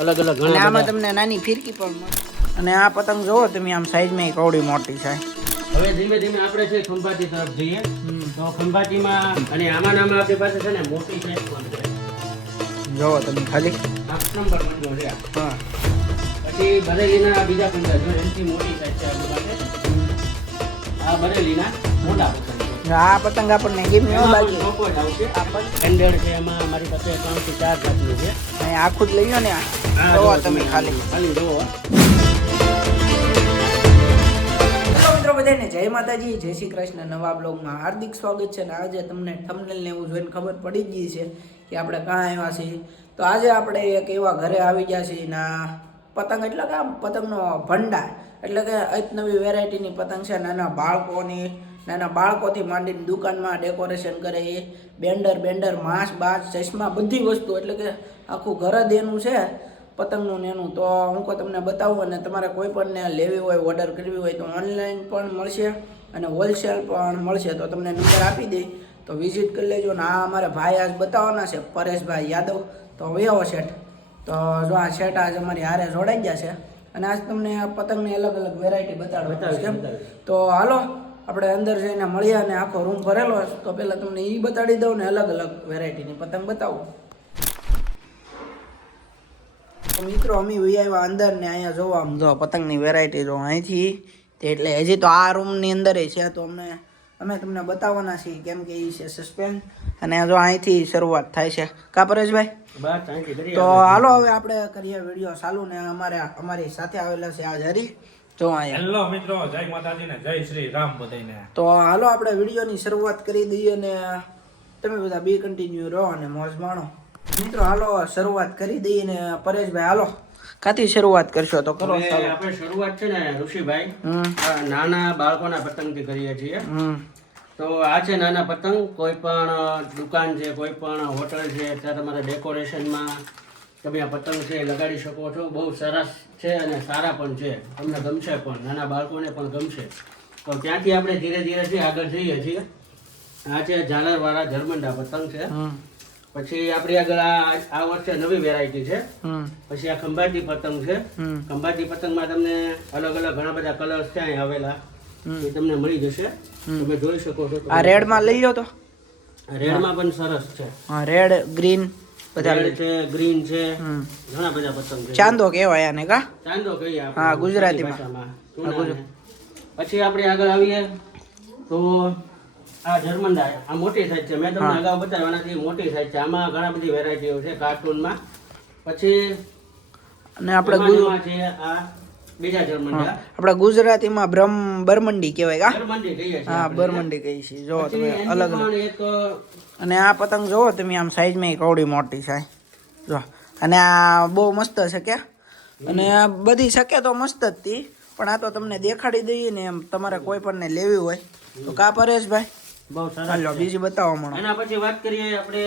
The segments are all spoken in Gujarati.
અલગ અલગ અને ઘણા આમાં બધા. તમને નાની ફિરકી પણ મળે. અને આ પતંગ જોવો તમે આમ સાઈઝમાં કવડી મોટી છે. હવે ધીમે ધીમે આપણે છે ખંભાતી તરફ જઈએ. તો ખંભાતીમાં અને આમાં આપણી પાસે છે ને મોટી સાઈઝ પણ છે. જોવો તમે ખાલી 8 નંબર પંજો છે. હા. પછી બરેલીના બીજા પંજા છે, એનાથી મોટી સાઈઝ છે આપણી પાસે. આ બરેલીના મોટા પતંગ છે. આ પતંગ આપણને ગમે એમાં બાકી પણ ચોખ્ખો જ આવશે. સ્ટેન્ડર્ડ છે, એમાં અમારી પાસે 3 થી 4 જાતનું છે. અહીં આખું જ લઈ લો ને. આ જોવો જુઓ તમે ખાલી જુઓ. હેલો મિત્રો બધાને જય માતાજી, જય શ્રી કૃષ્ણ. નવા બ્લોગમાં હાર્દિક સ્વાગત છે. અને આજે તમને થંબનેલ ને એવું જોઈને ખબર પડી જ ગઈ છે કે આપણે ક્યાં આવ્યા છીએ. તો આજે આપણે એક એવા ઘરે આવી ગયા છીએ ના પતંગ એટલે કે આમ પતંગનો ભંડાર એટલે કે નવી વેરાયટીની પતંગ છે. નાના બાળકોથી માંડીને દુકાનમાં ડેકોરેશન કરે એ બેન્ડર માંસ બાસ ચશ્મા બધી વસ્તુ એટલે કે આખું ઘર જ એનું છે પતંગનું ને એનું. તો હું તમને બતાવું અને તમારે કોઈ પણને લેવી હોય ઓર્ડર કરવી હોય તો ઓનલાઈન પણ મળશે અને હોલસેલ પણ મળશે. તો તમને નંબર આપી દઈ તો વિઝિટ કરી લેજો. ને આ અમારે ભાઈ આજ બતાવવાના છે, પરેશભાઈ યાદવ. તો વયો શેઠ. તો જો આ શેઠ આજ અમારી હારે જોડાઈ ગયા છે અને આજ તમને આ પતંગની અલગ અલગ વેરાયટી બતાડવાની છે. તો હાલો આપણે અંદર જઈને મળીએ અને આખો રૂમ ભરેલો તો પહેલાં તમને એ બતાડી દઉં ને અલગ અલગ વેરાયટીની પતંગ બતાવું. મિત્રો અમે આવ્યા અંદર ને અહીંયા જોવા આમ જો પતંગની વેરાયટી જો અહીંથી તે એટલે હજી તો આ રૂમની અંદર છે. તો અમે તમને બતાવવાના છીએ કેમ કે એ છે સસ્પેન્સ. અને જો અહીંથી શરૂઆત થાય છે કા પરેશભાઈ. તો હાલો હવે આપણે કરીએ વિડીયો ચાલુ. ને અમારી સાથે આવેલા છે આ હરી જો અહીંયા. હેલો મિત્રો, જય માતાજી ને જય શ્રી રામ બધાને. તો હાલો આપણે વિડીયોની શરૂઆત કરી દઈએ ને તમે બધા બી કન્ટિન્યુ રહો અને મોજ માણો. મિત્રો હાલો શરૂઆત કરી દઈએ ને પરેશભાઈ હાલો કાથી શરૂઆત કરશો તો કરો. આપણે શરૂઆત છે ને ઋષિભાઈ નાના બાળકોના પતંગથી કરીએ છીએ. તો આ છે નાના પતંગ. કોઈ પણ દુકાન છે, કોઈ પણ હોટલ છે, ત્યાં તમારે ડેકોરેશનમાં તમે આ પતંગ છે લગાડી શકો છો. બહુ સરસ છે અને સારા પણ છે, તમને ગમશે પણ, નાના બાળકોને પણ ગમશે. તો ત્યાંથી આપણે ધીરે ધીરે આગળ જઈએ છીએ. આ છે ઝાલરવાળા જર્મંડા પતંગ છે. પછી આપણી આગળ આ વર્ષે નવી વેરાયટી છે. પછી આ ખંભાતી પતંગ છે. ખંભાતી પતંગમાં તમને અલગ અલગ ઘણા બધા કલર્સ છે અહીં આવેલા, એ તમને મળી જશે. તમે જોઈ શકો છો. આ રેડ માં લઈ લો તો. રેડમાં પણ સરસ છે. હા રેડ ગ્રીન બધા રેડ છે, ગ્રીન છે, ઘણા બધા પતંગ છે. ચાંદો કહેવાય આને કા. ચાંદો કહીએ આપણે હા ગુજરાતીમાં. ભાષામાં. પછી આપણે આગળ આવીએ તો આ જર્મંડા, આ મોટી સાઈઝ છે. મેં તમને અગાઉ બતાવ્યું આનાથી મોટી સાઈઝ છે. આમાં ઘણા બધી વેરાયટીઓ છે કાર્ટૂનમાં. પછી અને આપણે છે આ બીજા જર્મંડા. આપણે ગુજરાતીમાં બરમંડી કહેવાય કા. બરમંડી કહીએ છીએ. હા બરમંડી કહીએ છીએ. જો તમે પછી અલગ એની પણ એક અને આ પતંગ જોવો તમે આમ સાઈઝમાં કવડી મોટી છે જો. અને આ બહુ મસ્ત છે કે. અને આ બધી શકે તો મસ્ત જ હતી પણ આ તો તમને દેખાડી દઈએ ને એમ તમારે કોઈ પણ ને લેવી હોય તો કા પરેશભાઈ. બહુ સરસ હાલો છે. બીજી બતાવો મને. એના પછી વાત કરીએ આપણે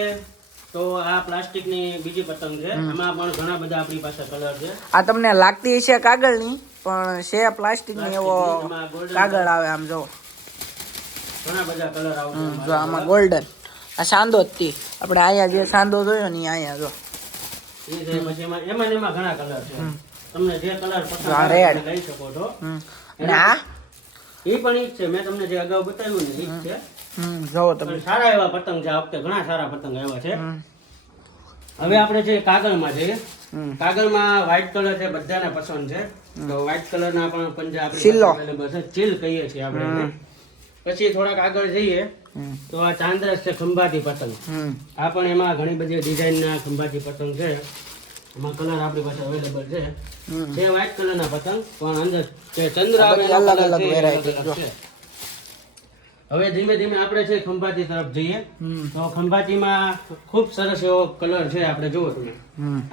તો આ પ્લાસ્ટિકની બીજી પતંગ છે. આમાં પણ ઘણા બધા આપણી પાસે કલર છે. આ તમને લાગતી છે કાગળની પણ છે પ્લાસ્ટિકની એવો એમાં golden કાગળ આવે આમ જો. ઘણા બધા કલર આવશે. જો આમાં ગોલ્ડન આ સાંદો જ તી આપણે અહીંયા જે સાંદો જોયો ને અહીંયા જો. એ છે. પછી એમાં ને એમાં ઘણા કલર છે. તમને જે કલર પસંદ આ આવે red. તમે લઈ શકો છો. અને આ એ પણ ઈ જ છે. મેં તમને જે અગાઉ બતાવ્યું ને ઈ જ છે. જોવો તમે. પણ સારા એવા પતંગ છે. આ વખતે ઘણા સારા પતંગ આવ્યા છે. હવે આપણે જે કાગળમાં જઈએ. કાગળમાં વ્હાઈટ કલર છે, બધાને પસંદ છે. તો વ્હાઈટ કલરના પણ પંજા આપણી અવેલેબલ છે. ચીલ કહીએ છીએ આપણે એને. પછી થોડાક આગળ જઈએ તો આ ચાંદરસ છે, ખંભાતી પતંગ. આ પણ એમાં ઘણી બધી ડિઝાઇનના ખંભાતી પતંગ છે. એમાં કલર આપણી પાસે અવેલેબલ છે. છે વ્હાઈટ કલરના પતંગ પણ અંદર જે ચંદ્ર આવે એનો અલગ colour અલગ છે, એ variety અલગ છે. હવે ધીમે ધીમે આપણે છે ખંભાતી તરફ જઈએ. તો ખંભાતીમાં ખૂબ સરસ એવો કલર છે. આપણે જુઓ તમે.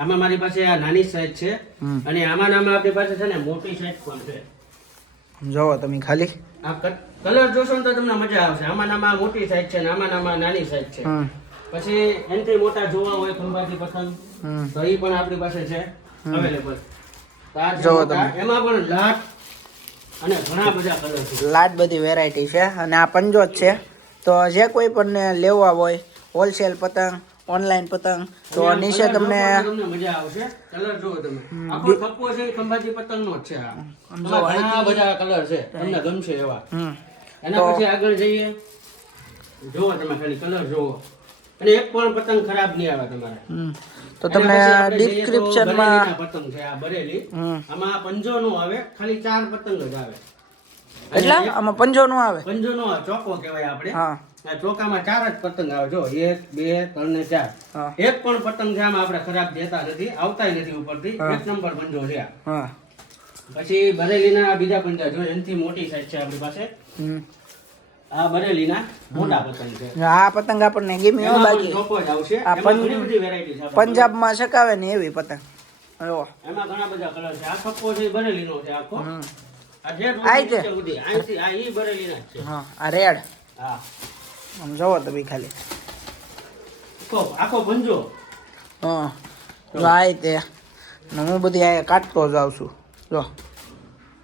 આમાં મારી પાસે આ નાની સાઈઝ છે અને આમાં આપણી પાસે છે ને મોટી સાઈઝ પણ છે. જોવો તમે ખાલી આ કલર જોશો ને તો તમને મજા આવશે. આમાં મોટી સાઈઝ છે ને આમાં નાની સાઈઝ છે. પછી એનાથી મોટા જોવા હોય ખંભાતી પતંગ તો એ પણ આપણી પાસે છે અવેલેબલ. એમાં પણ લાટ અને ઘણા બધા કલર છે. લાટ બધી વેરાયટી છે અને આ પંજો જ છે. તો જે કોઈ પણ લેવા હોય હોલસેલ પતંગ ઓનલાઈન પતંગ તો અને આમ નીચે colour તમને જોવો તો તમને મજા આવશે કલર જુઓ તમે આખો થપ્પો છે એ ખંભાતી પતંગનો જ છે આ. જો આમાં ઘણા બધા કલર છે તમને ગમશે એવા. હમ એના પછી આગળ જઈએ જુઓ તમે ખાલી કલર જુઓ અને એક પણ પતંગ ખરાબ નહીં આવે તમારે. હમ તો એના તમને પછી આપણે જઈએ તો ડિસ્ક્રિપ્શનમાં બરેલીના પતંગ છે આ બરેલી. હમ આમાં પંજો નો આવે ખાલી 4 પતંગ જ આવે. એટલા આમાં પંજો નું આવે પંજો નો ચોકો કહેવાય આપણે. હા આ ચોકામાં 4 જ પતંગ આવે જો 1 2 3 ને 4. હા એક પણ પતંગ છે આમાં આપણે ખરાબ દેતા નથી આવતાય નથી ઉપરથી. એક નંબર પંજો છે આ. હા પછી બરેલીના આ બીજા પંજા જો એનાથી મોટી સાઈઝ છે આપણી પાસે. હમ આ બરેલીના મોટા પતંગ છે. આ પતંગ આપણને ગમી હોય એમાં બાકી પણ ચોકો જ આવશે. આ એમાં ઘણી બધી વેરાયટી છે. પંજાબમાં શકાવે ને એવી પતંગ જો એમાં ઘણા બધા કલર છે. આ થપ્પો છે એ બરેલીનો છે આખો. હમ આ જે આ છે? નીચે સુધી અહીંથી આ ઈ બરેલીના જ છે. હા આ રેડ હા આમ જોવો તમે ખાલી આખો પંજો. હા જો આ તે ને હું બધી આ કાઢતો જાઉં છું જો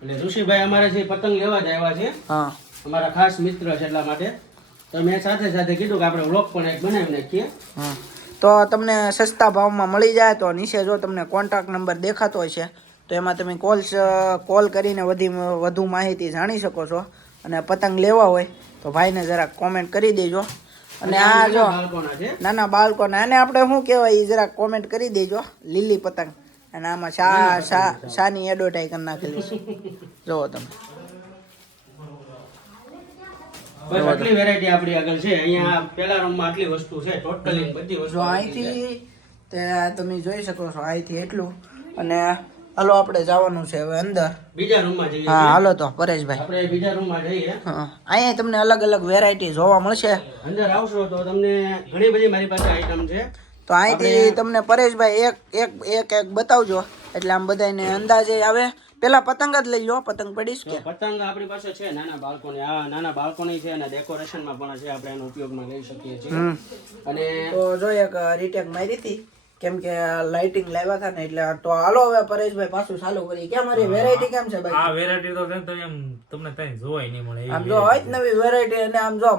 એટલે ઋષિભાઈ અમારે જે પતંગ લેવા જ આવ્યા છે હા અમારા ખાસ મિત્ર છે એટલા માટે તો મેં સાથે સાથે કીધું કે આપણે વ્લોગ પણ એક બનાવી નાખીએ. હા તો તમને સસ્તા ભાવમાં મળી જાય તો નીચે જો તમને કોન્ટેક્ટ નંબર દેખાતો હોય છે તો એમાં તમે કોલ કરીને વધુ માહિતી જાણી શકો છો અને પતંગ લેવા હોય તો ભાઈને જરાક કોમેન્ટ કરી દેજો અને આ જો બાળકોના છે. નાના બાળકોને આને આપણે શું કહેવાય એ જરાક કોમેન્ટ કરી દેજો લીલી પતંગ અને આમાં શાની એડવર્ટાઈઝ કરી નાખેલી છે જુઓ તમે બસ આટલી વેરાયટી આપણી આગળ છે. અહીંયા પેલા રૂમમાં આટલી વસ્તુ છે ટોટલી બધી વસ્તુ જો અહીંથી તે તમે જોઈ શકો છો અહીંથી એટલું અને હાલો આપણે જવાનું છે હવે અંદર બીજા રૂમમાં જઈએ હા હાલો તો પરેશભાઈ આપણે બીજા રૂમમાં જઈએ. હા અહીંયા તમને અલગ અલગ વેરાયટી જોવા મળશે અંદર આવશો તો તમને ઘણી બધી મારી પાસે આઈટમ છે. તો અહીંથી તમને પરેશભાઈ એક બતાવજો એટલે આમ બધાને અંદાજે આવે પેલા પતંગ જ લઈ લો પતંગ પડીશ કે પતંગ આપણી પાસે છે નાના બાળકોને. આ નાના બાળકોની છે અને ડેકોરેશનમાં પણ છે આપણે એનો ઉપયોગમાં લઈ શકીએ છીએ. અને તો જો એક રીટેક મારી હતી કેમ કે લાઇટિંગ લાવ્યા હતા ને એટલે તો હાલો હવે પરેશભાઈ પાછું ચાલુ કરી કેમ મારી વેરાયટી કેમ છે ભાઈ આ વેરાયટી તો તમે એમ તમને કઈ જોવાય નહીં મળે આમ જો હોય જ નવી વેરાયટી અને આમ જો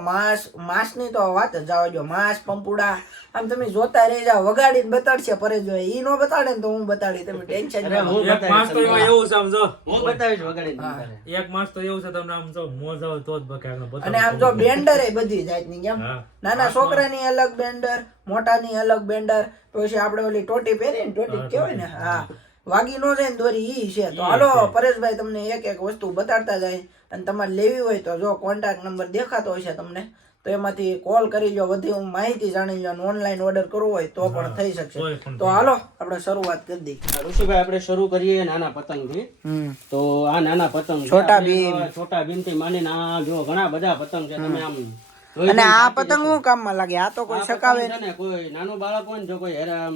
માંસની તો વાત જ જવા દો માંસ પંપુડા આમ તમે જોતા રહી જાવ વગાડીને બતાડશે પરેશભાઈ ઈ નો બતાડે ને તો હું બતાડી તમે ટેન્શન એક માસ તો એમાં એવું છે આમ જો હું બતાવીશ વગાડીને. એક માસ તો એવું છે તમને આમ જો મોજ આવે તો જ બકાય આપણે અને આમ જો બેન્ડર એ બધી જાતની કેમ હા. નાના છોકરાની અલગ બેન્ડર મોટાની અલગ બેન્ડર પછી આપણે ઓલી ટોટી પહેરીને ટોટી કહેવાય ને હા વાગી નો જાય ને દોરી ઈ છે તો હાલો પરેશભાઈ તમને એક એક વસ્તુ બતાડતા જાય અને તમારે લેવી હોય તો જો કોન્ટેક્ટ નંબર દેખાતો હશે તમને તો એમાંથી કોલ કરી લો વધુ માહિતી જાણી લો અને ઓનલાઈન ઓર્ડર કરવો હોય તો પણ થઈ શકશે તો હાલો આપણે શરૂઆત કરી દઈએ ઋષિભાઈ આપણે શરૂ કરીએ નાના પતંગથી. તો આ નાના પતંગ છે. છોટા આપણે ભીમ. તો છોટા ભીમ થી માંડીને આ જો ઘણા બધા પતંગ છે. તમે આમ જોઈ અને જોઈને આ થાકી પતંગ જશો. શું કામમાં લાગે આ તો કોઈ આ સકાવે પતંગ છે ને કોઈ નાનું બાળક હોય ને જો કોઈ હેરાન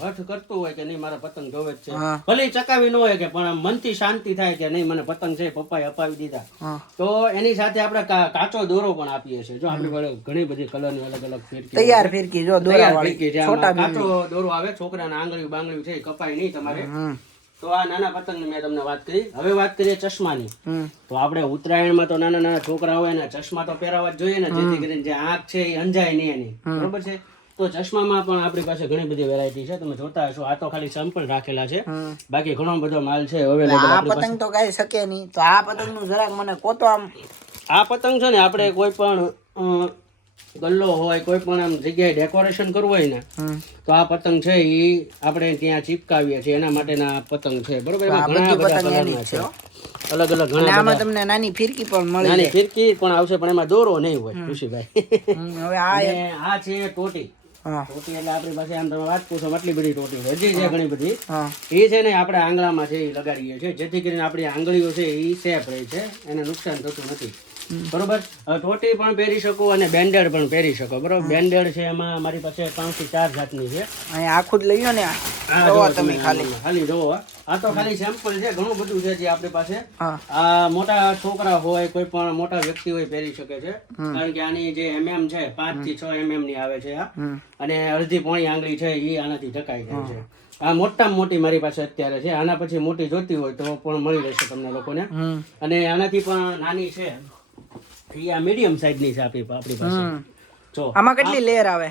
હઠ કરતું હોય કે નહીં મારા પતંગ જોવે જ છે હા. ભલે ચકાવી ન હોય કે પણ આમ મનથી શાંતિ થાય કે નહીં મને પતંગ છે પપ્પાએ અપાવી દીધા હા તો એની સાથે આપણે કાચો દોરો પણ આપીએ છીએ. જો આપણી પાસે ઘણી બધી કલરની અલગ અલગ ફિરકી તૈયાર ફિરકી જો દોરા તૈયાર વાળી ફિરકી છે. છોટા આમાં કાચો દોરો આવે છોકરાના આંગળીઓ બાંગળીઓ છે એ કપાય નહીં તમારે. તો આ નાના પતંગની મેં તમને વાત કરી. હવે વાત કરીએ ચશ્માની. તો આપણે ઉત્તરાયણમાં તો નાના નાના છોકરા હોય ને ચશ્મા તો પહેરાવા જ જોઈએ ને જેથી કરીને જે આંખ છે એ અંજાય નહીં એની બરોબર છે. તો ચશ્મામાં પણ આપણી પાસે ઘણી બધી વેરાયટી છે. તમે જોતા હશો આ તો ખાલી સેમ્પલ રાખેલા છે બાકી ઘણો બધો માલ છે અવેલેબલ. આ પતંગ તો કઈ શકે નહીં તો આ પતંગ નું જરાક મને કોતો આમ આ પતંગ છે ને આપણે કોઈ પણ ગલ્લો હોય કોઈ પણ આમ જગ્યાએ ડેકોરેશન કરવું હોય ને તો આ પતંગ છે એ આપણે ત્યાં ચીપકાવીએ છીએ એના માટેના પતંગ છે બરોબર. એમાં ઘણા બધા કલરના છે અલગ અલગ ઘણા આમાં તમને નાની ફિરકી પણ મળી નાની ફિરકી પણ આવશે પણ એમાં દોરો નહીં હોય ઋષિભાઈ. હવે આ અને આ છે ટોટી. હા ટોટી એટલે આપણી પાસે આમ તમે વાત પૂછો આટલી બધી ટોટી છે હજી છે ઘણી બધી. હા એ છે ને આપણે આંગળામાં છે એ લગાડીએ છીએ જેથી કરીને આપણી આંગળીઓ છે એ સેફ રહે છે એને નુકસાન થતું નથી બરોબર. હવે ટોટી પણ પહેરી શકો અને બેન્ડેડ પણ પહેરી શકો બરોબર. બેન્ડેડ છે એમાં મારી પાસે 3 થી 4 જાતની છે. અહીંયા આખું જ લઈ લો ને આ જોવો જુઓ તમે ખાલી ખાલી જોવો આ તો ખાલી સેમ્પલ છે ઘણું બધું છે જે આપણી પાસે. હા આ મોટા છોકરા હોય કોઈ પણ મોટા વ્યક્તિ હોય પહેરી શકે છે કારણ કે આની જે છે 5 થી 6 ની આવે છે આ અને અડધી પોણી આંગળી છે એ આનાથી ઢકાઈ જાય છે. આ મોટામાં મોટી મારી પાસે અત્યારે છે. આના પછી મોટી જોતી હોય તો પણ મળી રહેશે તમને લોકોને. અને આનાથી પણ નાની છે એ આ મીડિયમ સાઈઝ ની છે આપણી પાસે. જો આમાં કેટલી લેયર આવે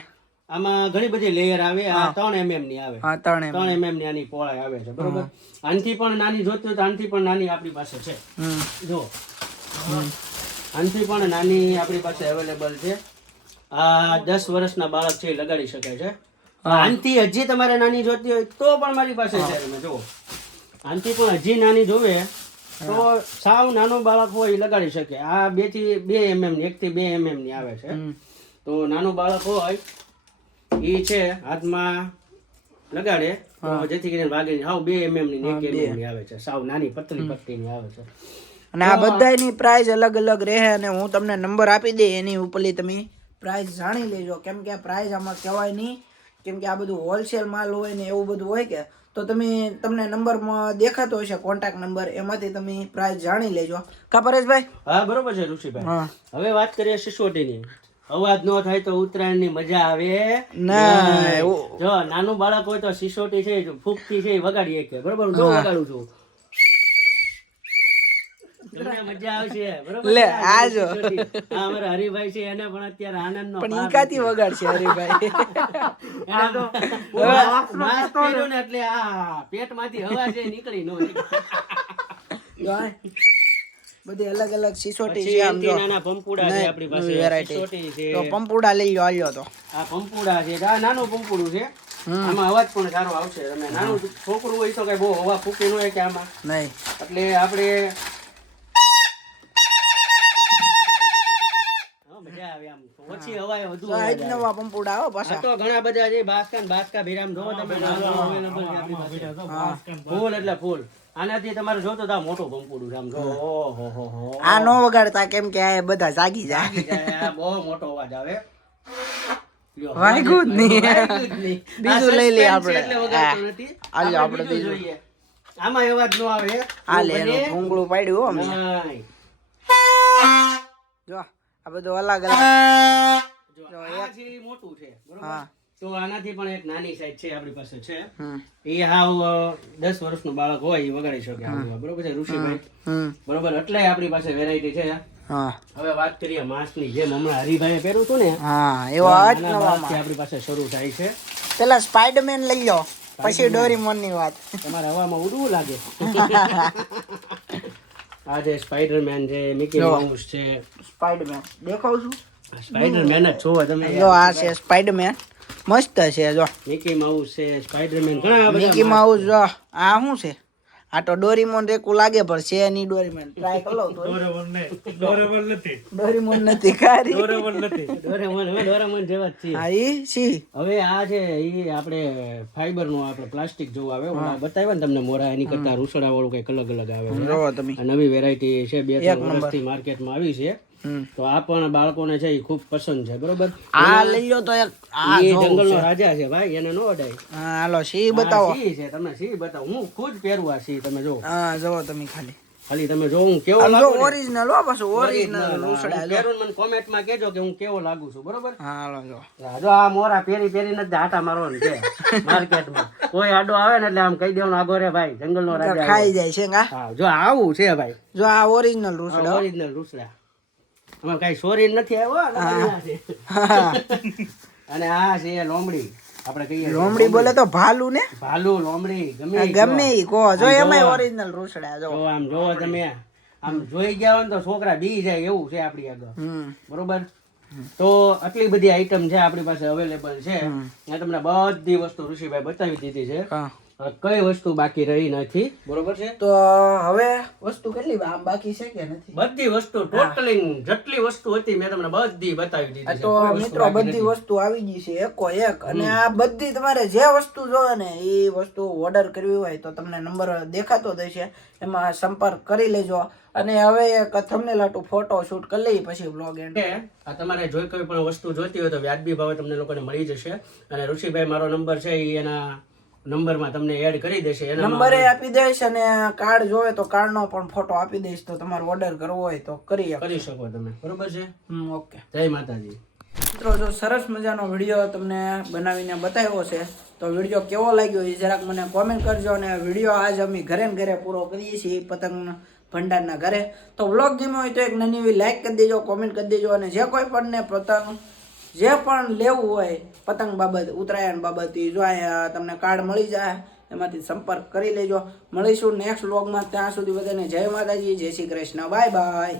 આમાં ઘણી બધી લેયર આવે. આ 3 mm ની આવે. હા 3 mm. 3 mm ની આની પહોળાઈ આવે છે, બરોબર. આનથી પણ નાની જોતી હોય તો આનથી પણ નાની આપણી પાસે છે. જો આનથી પણ નાની આપણી પાસે અવેલેબલ છે. આ 10 વર્ષના બાળક છે એ લગાડી શકે છે. આનથી હજી તમારે નાની જોતી હોય તો પણ મારી પાસે છે. તમે જુઓ, આનથી પણ હજી નાની જોવે તો સાવ નાનું બાળક હોય એ લગાડી શકે. આ 2 થી 2 mm ની 1 થી 2 mm ની આવે છે. તો નાનું બાળક હોય એ છે હાથમાં લગાડે તો જેથી કરીને વાગે નહીં. હાવ 2 mm ની 1 mm ની આવે છે. સાવ નાની પતલી પટ્ટીની આવે છે. અને આ બધાની પ્રાઇસ અલગ અલગ રહે અને હું તમને નંબર આપી દે એની ઉપરથી તમે પ્રાઇસ જાણી લેજો. કેમ કે પ્રાઇસ આમાં કહેવાય નહીં, કેમ કે આ બધું હોલસેલ માલ હોય ને એવું બધું હોય કે તો તમને નંબરમાં દેખાતો હશે કોન્ટેક્ટ નંબર, એમાંથી તમે પ્રાઇસ જાણી લેજો. કા પરેશભાઈ? હા બરોબર છે ઋષિભાઈ. હવે વાત કરીએ સિસોટીની. અવાજ ન થાય તો ઉત્તરાયણની મજા આવે ના. જો નાનું બાળક હોય તો સિસોટી છે ફૂંકતી છે વગાડીએ કે બરોબર. હું વગાડું છું, મજા આવશે બરોબર. લે આજો હા અમારા હરિભાઈ છે એને પણ અત્યારે આનંદ નો પણ ઈકાથી વગાડશે હરીભાઈ. માસ્ક પહેર્યો ને એટલે આ પેટમાંથી હવા છે નીકળી ન બધી અલગ અલગ સિસોટી છે. આમ જો નાના પંપુડા છે આપણી પાસે, સિસોટી છે. તો પંપુડા લઈ લો. આલ્યો તો આ પંપુડા છે. આ નાનું પંપુડું છે. આમાં અવાજ પણ સારો આવશે. તમે નાનું છોકરું હોય તો કઈ બહુ હવા ફૂકી ન હોય કે આમાં નહીં, એટલે આપણે મજા આવે. આમ ઓછી હવાએ વધુ આજ નવા પંપુડા હો પાછા. તો ઘણા બધા છે. બાસ્કા ભીરામ જો તમે અવેલેબલ છે આપણી પાસે. ફૂલ એટલે ફૂલ. આનાથી તમારે જોતો તો મોટું પંપુડું છે. આમ જો ઓહો આ નો વગાડતા કેમ કે આ બધા જાગી જાય. આ બહુ મોટો અવાજ આવે. વાગ્યું જ નહીં. બીજું લઈ લે આપણે. એટલે વગાડતું નથી. આલ્યો આપણે બીજું જોઈએ. આમાં અવાજ નો આવે. આ લે એનું ભૂંગળું પાડ્યું હો અમે. જો આ બધું અલગ અલગ. જો આ છે મોટું છે બરોબર. તો આનાથી પણ એક નાની સાઈઝ છે આપણી પાસે છે. એ હાવ 10 વર્ષનું બાળક હોય એ વગાડી શકે બરોબર છે ઋષિભાઈ. બરોબર, એટલે આપણી પાસે વેરાયટી છે. હવે વાત કરીએ માસ્કની. જેમ હમણાં હરિભાઈએ પહેર્યું હતું ને, એવા આપણી પાસે શરૂ થાય છે. પેલા સ્પાઈડરમેન લઈ લો, પછી ડોરેમોન ની વાત. તમારે હવામાં ઉડવું લાગે. આ જે સ્પાઈડરમેન છે, મિકી માઉસ છે. સ્પાઈડરમેન દેખાવ છું. સ્પાઈડરમેન જ છો તમે. જો આ છે સ્પાઈડરમેન, મસ્ત છે. જો મિકી માઉસ છે, સ્પાઈડરમેન, ઘણા બધા. Mickey mouse. જો આ શું છે? આ તો ડોરેમોન રેકું લાગે પણ છે નહીં ડોરેમોન. ટ્રાય કરી લો તો. ડોરેમોન નથી કારી. ડોરેમોન જેવા જ છે. હા ઈ સી. હવે આ છે ઈ આપણે ફાઈબર નું આપણે પ્લાસ્ટિક જેવું આવે. ઓલા બતાવ્યા ને તમને મોરા, એની કરતા રૂસડા વાળું કઈક અલગ અલગ આવે. જોવો તમે, આ નવી વેરાયટી છે, 2-3 વર્ષથી માર્કેટમાં આવી છે. તો આ પણ બાળકોને છે એ ખૂબ પસંદ છે બરોબર. આ લઈ લો તો એક. આ એ જંગલનો રાજા છે ભાઈ, એને નો અડાય. હા હાલો સી બતાવો. સી છે, તમને સી બતાવો. હું ખુદ પહેરું આ સી. તમે જો. હા જોવો તમે ખાલી તમે જો હું કેવો લાગુ. ઓરિજિનલ હો, પાછું ઓરિજિનલ લૂસડા. પહેરું મને કોમેન્ટમાં કહેજો કે હું કેવો લાગુ છું બરોબર. હા હાલો જો. જો આ મોરા પહેરીને જ આટા મારવાનું છે માર્કેટમાં. કોઈ આડો આવે ને એટલે આમ કહી દેવાનું આગો રે ભાઈ, જંગલનો રાજા ખાઈ જાય છે. હા જો આવું છે ભાઈ. જો આ ઓરિજિનલ લૂસડા. ઓરિજિનલ રૂસડા. આમાં કઈ સોરી નથી આવ્યો. અને આ છે લોમડી. આપણે કહીએ લોમડી બોલે તો ભાલુ ને. ભાલુ, લોમડી ગમે ઈ કહો. જો એમાં ઓરિજિનલ રૂસડા. જો આમ જોવો તમે, આમ જોઈ ગયા હોય ને તો છોકરા બી જાય એવું છે આપણી આગળ બરોબર. તો આટલી બધી આઈટમ છે આપણી પાસે અવેલેબલ છે. તમને બધી વસ્તુ ઋષિભાઈ બતાવી દીધી છે. કઈ વસ્તુ બાકી રહી નથી બરોબર છે. તો હવે વસ્તુ કેટલી બાકી છે કે નથી? બધી વસ્તુ ટોટલી જેટલી વસ્તુ હતી મેં તમને બધી બતાવી દીધી છે. તો મિત્રો બધી વસ્તુ આવી ગઈ છે એકો એક. અને આ બધી તમારે જે વસ્તુ જોવે ને એ વસ્તુ ઓર્ડર કરવી હોય તો તમને નંબર દેખાતો થશે, એમાં સંપર્ક કરી લેજો. અને હવે એક થંબનેલ આટું ફોટો શૂટ કરી લઈએ પછી બ્લોગ એન્ડ. આ તમારે કોઈ પણ વસ્તુ જોતી હોય તો વ્યાજબી ભાવે તમને લોકોને મળી જશે. અને ઋષિભાઈ મારો નંબર છે એ એના નંબરમાં તમને એડ કરી દેશે. એના નંબરે આપી દઈશ અને કાર્ડ જોવે તો કાર્ડનો પણ ફોટો આપી દઈશ. તો તમારે ઓર્ડર કરવો હોય તો કરી શકો તમે બરોબર છે. ઓકે. જય માતાજી. મિત્રો જો સરસ મજાનો વિડીયો તમને બનાવીને બતાવ્યો છે તો વિડીયો કેવો લાગ્યો એ જરાક મને કોમેન્ટ કરજો. અને વિડીયો આજ અમે ઘરે ને ઘરે પૂરો કરીએ છીએ પતંગ ભંડારના ઘરે. તો વ્લોગ ગમ્યો હોય તો એક નાની એવી લાઈક કરી દેજો, કોમેન્ટ કરી દેજો. અને જે કોઈ પણ ને પતંગ જે પણ લેવું હોય પતંગ બાબત ઉત્તરાયણ બાબતથી જો અહીંયા તમને કાર્ડ મળી જાય, એમાંથી સંપર્ક કરી લેજો. મળીશું નેક્સ્ટ વ્લોગમાં. ત્યાં સુધી બધાને જય માતાજી, જય શ્રી કૃષ્ણ, બાય બાય.